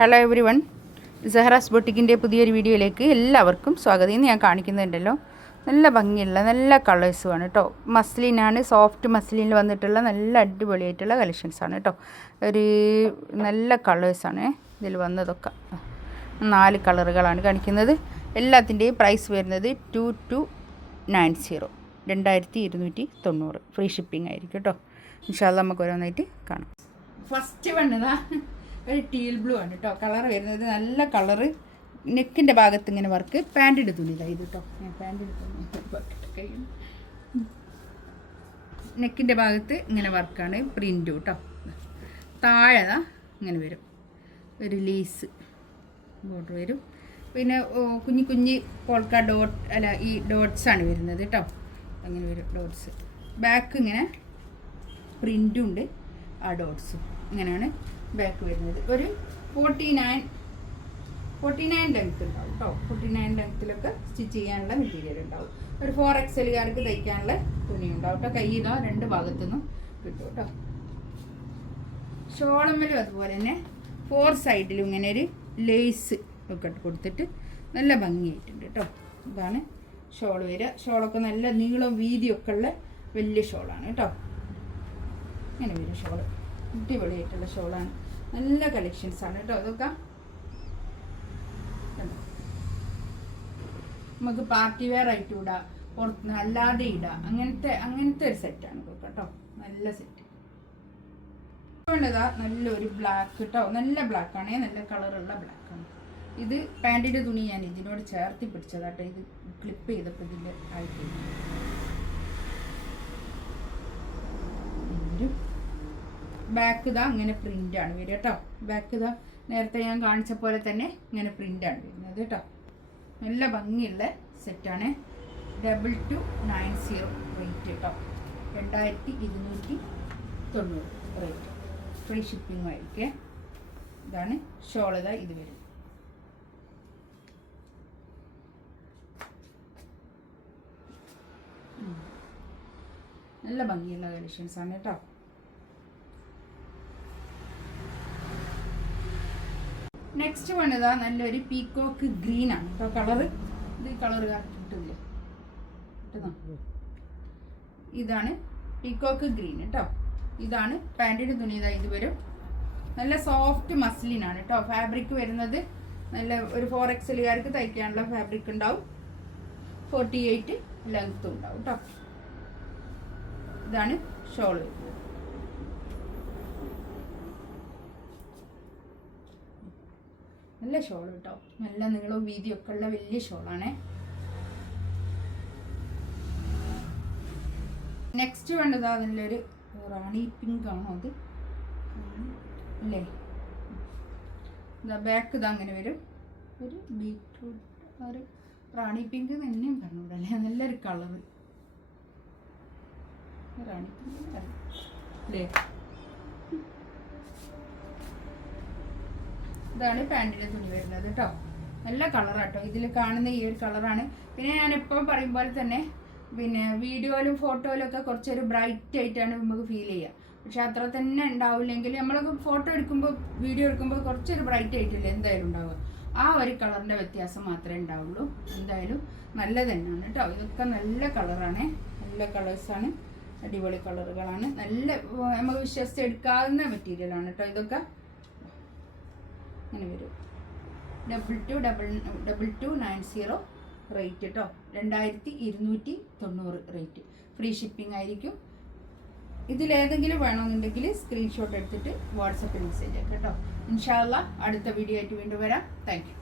Hello every one, സഹറാസ് ബൊട്ടിക്കിൻ്റെ പുതിയൊരു വീഡിയോയിലേക്ക് എല്ലാവർക്കും സ്വാഗതം. ഇന്ന് ഞാൻ കാണിക്കുന്നുണ്ടല്ലോ നല്ല ഭംഗിയുള്ള നല്ല കളേഴ്സുമാണ് കേട്ടോ. മസ്ലിനാണ്, സോഫ്റ്റ് മസ്ലിനിൽ വന്നിട്ടുള്ള നല്ല അടിപൊളിയായിട്ടുള്ള കളക്ഷൻസാണ് കേട്ടോ. ഒരു നല്ല കളേഴ്സാണ് ഇതിൽ വന്നതൊക്കെ. 4 കളറുകളാണ് കാണിക്കുന്നത്. എല്ലാത്തിൻ്റെയും പ്രൈസ് വരുന്നത് 2290, 2290. ഫ്രീ ഷിപ്പിംഗ് ആയിരിക്കും കേട്ടോ. ഇൻഷാ അല്ലാഹ് നമുക്ക് ഓരോന്നായിട്ട് കാണാം. ഫസ്റ്റ് വണ്ണതാ ഒരു ടീൽ ബ്ലൂ ആണ് കേട്ടോ കളർ വരുന്നത്. നല്ല കളറ്. നെക്കിൻ്റെ ഭാഗത്ത് ഇങ്ങനെ വർക്ക്. പാൻറ്റിൻ്റെ തുണി ഇതാ ഇത് കേട്ടോ. ഞാൻ പാൻറ്റിൻ്റെ തുണി നെക്കിൻ്റെ ഭാഗത്ത് ഇങ്ങനെ വർക്കാണ്. പ്രിൻറ്റും കേട്ടോ. താഴെതാ ഇങ്ങനെ വരും ഒരു ലേസ് ബോർഡർ വരും. പിന്നെ കുഞ്ഞി കുഞ്ഞി പോൾക്ക ഡോട്ട് അല്ല ഈ ഡോട്ട്സാണ് വരുന്നത് കേട്ടോ. അങ്ങനെ വരും ഡോട്ട്സ്. ബാക്ക് ഇങ്ങനെ പ്രിൻറ്റും ഉണ്ട്, ആ ഡോട്ട്സും. ഇങ്ങനെയാണ് ബാക്ക് വരുന്നത്. ഒരു 49 ലെങ്ത്ത് ഉണ്ടാവും കേട്ടോ. 49 ലെങ്ത്തിലൊക്കെ സ്റ്റിച്ച് ചെയ്യാനുള്ള മെറ്റീരിയൽ ഉണ്ടാവും. ഒരു 4XLകാർക്ക് തയ്ക്കാനുള്ള തുണി ഉണ്ടാവും കേട്ടോ. കൈ ഇതാ 2 ഭാഗത്തുനിന്നും കിട്ടും കേട്ടോ. ഷോളമ്മലും അതുപോലെ തന്നെ 4 സൈഡിലും ഇങ്ങനെ ഒരു ലേസ് ഒക്കെ കൊടുത്തിട്ട് നല്ല ഭംഗിയായിട്ടുണ്ട് കേട്ടോ. ഇതാണ് ഷോൾ വരിക. ഷോളൊക്കെ നല്ല നീളവും വീതിയൊക്കെ ഉള്ള വലിയ ഷോളാണ് കേട്ടോ. ഇങ്ങനെ വരും ഷോള്. അടിപൊളിയായിട്ടുള്ള ഷോളാണ്. നല്ല കളക്ഷൻസാണ് കേട്ടോ. അതൊക്കെ നമുക്ക് പാർട്ടി വെയർ ആയിട്ട് ഇടാം, പുറത്ത് അല്ലാതെ ഇടാം. അങ്ങനത്തെ ഒരു സെറ്റാണ് ഇതൊക്കെ കേട്ടോ. നല്ല സെറ്റ്. വേണ്ടതാ നല്ലൊരു ബ്ലാക്ക് കേട്ടോ. നല്ല ബ്ലാക്കാണ്, നല്ല കളറുള്ള ബ്ലാക്കാണ്. ഇത് പാൻറ്റിൻ്റെ തുണി ഞാൻ ഇതിനോട് ചേർത്തി പിടിച്ചതാട്ടോ. ഇത് ക്ലിപ്പ് ചെയ്തപ്പോൾ ഇതിൻ്റെ ആയിട്ട് ബാക്ക് ഇതാ ഇങ്ങനെ പ്രിൻ്റാണ് വരിക കേട്ടോ. ബാക്ക് ഇതാ നേരത്തെ ഞാൻ കാണിച്ച പോലെ തന്നെ ഇങ്ങനെ പ്രിൻ്റാണ് വരുന്നത് കേട്ടോ. നല്ല ഭംഗിയുള്ള സെറ്റാണ്. 2290 റേറ്റ് കേട്ടോ. 2290 റേറ്റ്. Free shipping ആയിരിക്കേ. ഇതാണ് ഷോൾ. ഇതാ ഇത് വരും. നല്ല ഭംഗിയുള്ള കളക്ഷൻസാണ് കേട്ടോ. നെക്സ്റ്റ് വൺ ഇതാ നല്ലൊരു പീക്കോക്ക് ഗ്രീൻ ആണ് കേട്ടോ കളറ്. ഇത് കളറ് കിട്ടില്ലേ? ഇതാണ് പീക്കോക്ക് ഗ്രീൻ കേട്ടോ. ഇതാണ് പാൻറ്റിൻ്റെ തുണി. ഇതാ ഇത് വരും. നല്ല സോഫ്റ്റ് മസ്ലിനാണ് കേട്ടോ. ഫാബ്രിക് വരുന്നത് നല്ല ഒരു 4XLകാർക്ക് തയ്ക്കാനുള്ള ഫാബ്രിക് ഉണ്ടാവും. 48 ലെങ്ത്തും ഉണ്ടാവും കേട്ടോ. ഇതാണ് ഷോൾ വരുന്നത്. നല്ല ഷോൾ കേട്ടോ. നല്ല നീളവും വീതിയൊക്കെ ഉള്ള വലിയ ഷോളാണ്. നെക്സ്റ്റ് വേണ്ടതാ നല്ലൊരു റാണി പിങ്ക് ആണോ അത് അല്ലേ? ഇതാ ബാക്ക് ഇതാ അങ്ങനെ വരും. ഒരു ബീറ്റ്റൂട്ട് ഒരു റാണി പിങ്ക് തന്നെയും പറഞ്ഞൂടെ അല്ലേ? നല്ലൊരു കളറ് റാണി പിങ്ക് അല്ലേ? ഇതാണ് പാൻറ്റിൻ്റെ തുണി വരുന്നത് കേട്ടോ. നല്ല കളറാട്ടോ. ഇതിൽ കാണുന്ന ഈ ഒരു കളറാണ്. പിന്നെ ഞാൻ എപ്പോഴും പറയും പോലെ തന്നെ പിന്നെ വീഡിയോയിലും ഫോട്ടോയിലും ഒക്കെ കുറച്ചൊരു ബ്രൈറ്റ് ആയിട്ടാണ് നമുക്ക് ഫീൽ ചെയ്യുക. പക്ഷെ അത്ര തന്നെ ഉണ്ടാവില്ലെങ്കിൽ നമ്മളൊക്കെ ഫോട്ടോ എടുക്കുമ്പോൾ വീഡിയോ എടുക്കുമ്പോൾ കുറച്ചൊരു ബ്രൈറ്റ് ആയിട്ടില്ലേ എന്തായാലും ഉണ്ടാവുക. ആ ഒരു കളറിൻ്റെ വ്യത്യാസം മാത്രമേ ഉണ്ടാവുള്ളൂ. എന്തായാലും നല്ല തന്നെയാണ് കേട്ടോ. ഇതൊക്കെ നല്ല കളറാണ്. നല്ല കളേഴ്സാണ്. അടിപൊളി കളറുകളാണ്. നല്ല നമുക്ക് വിശ്വസിച്ച് എടുക്കാവുന്ന മെറ്റീരിയലാണ് കേട്ടോ. ഇതൊക്കെ അങ്ങനെ വരും. 2290 റേറ്റ് കേട്ടോ. 2290 റേറ്റ്. ഫ്രീ ഷിപ്പിംഗ് ആയിരിക്കും. ഇതിലേതെങ്കിലും വേണമെന്നുണ്ടെങ്കിൽ സ്ക്രീൻഷോട്ട് എടുത്തിട്ട് വാട്സപ്പിൽ മെസ്സേജ് ആക്കാം കേട്ടോ. ഇൻഷാ അല്ലാഹ് അടുത്ത വീഡിയോ ആയിട്ട് വീണ്ടും വരാം. Thank you.